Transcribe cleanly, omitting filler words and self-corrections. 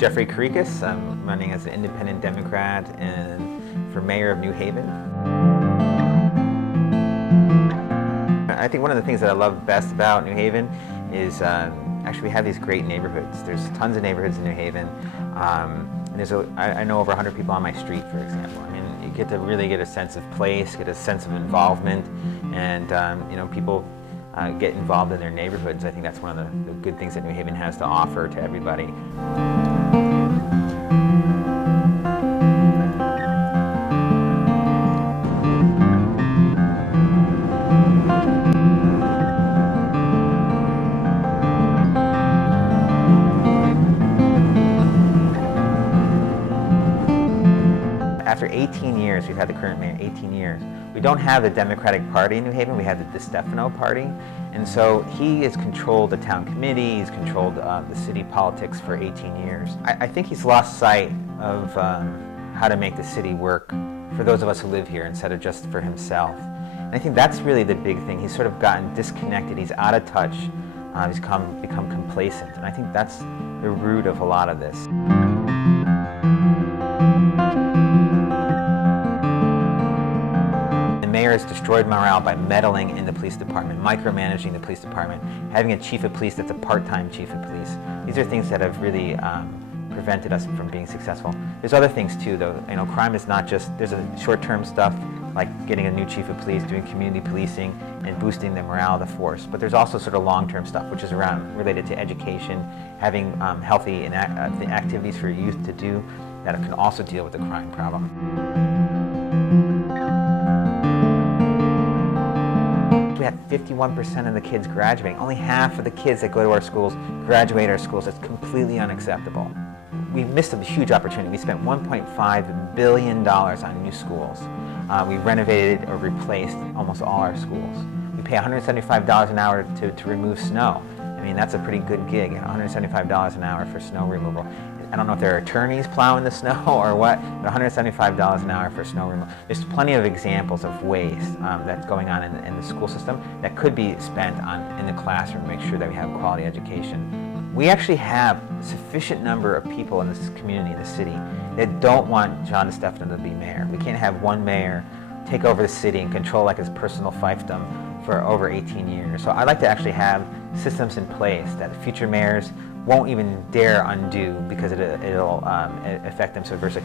Jeffrey Kerekes. I'm running as an independent Democrat and for mayor of New Haven. I think one of the things that I love best about New Haven is actually we have these great neighborhoods. There's tons of neighborhoods in New Haven. And I know over 100 people on my street, for example. I mean, you get to really get a sense of place, get a sense of involvement, and people get involved in their neighborhoods. I think that's one of the good things that New Haven has to offer to everybody. After 18 years, we've had the current mayor 18 years. We don't have the Democratic Party in New Haven, we have the DiStefano Party. And so he has controlled the town committee, he's controlled the city politics for 18 years. I think he's lost sight of how to make the city work for those of us who live here instead of just for himself. And I think that's really the big thing. He's sort of gotten disconnected, he's out of touch, he's become complacent. And I think that's the root of a lot of this. The mayor has destroyed morale by meddling in the police department, micromanaging the police department, having a chief of police that's a part-time chief of police. These are things that have really prevented us from being successful. There's other things too, though. Crime is not just, there's a short-term stuff like getting a new chief of police, doing community policing, and boosting the morale of the force. But there's also sort of long-term stuff, which is related to education, having healthy activities for youth to do that can also deal with the crime problem. We have 51% of the kids graduating. Only half of the kids that go to our schools graduate our schools. That's completely unacceptable. We missed a huge opportunity. We spent $1.5 billion on new schools. We renovated or replaced almost all our schools. We pay $175 an hour to remove snow. I mean, that's a pretty good gig, $175 an hour for snow removal. I don't know if there are attorneys plowing the snow or what, but $175 an hour for snow removal. There's plenty of examples of waste that's going on in the school system that could be spent in the classroom to make sure that we have quality education. We actually have a sufficient number of people in this community, in the city, that don't want John DiStefano to be mayor. We can't have one mayor take over the city and control like his personal fiefdom for over 18 years. So I'd like to actually have systems in place that future mayors won't even dare undo because it'll affect them so adversely.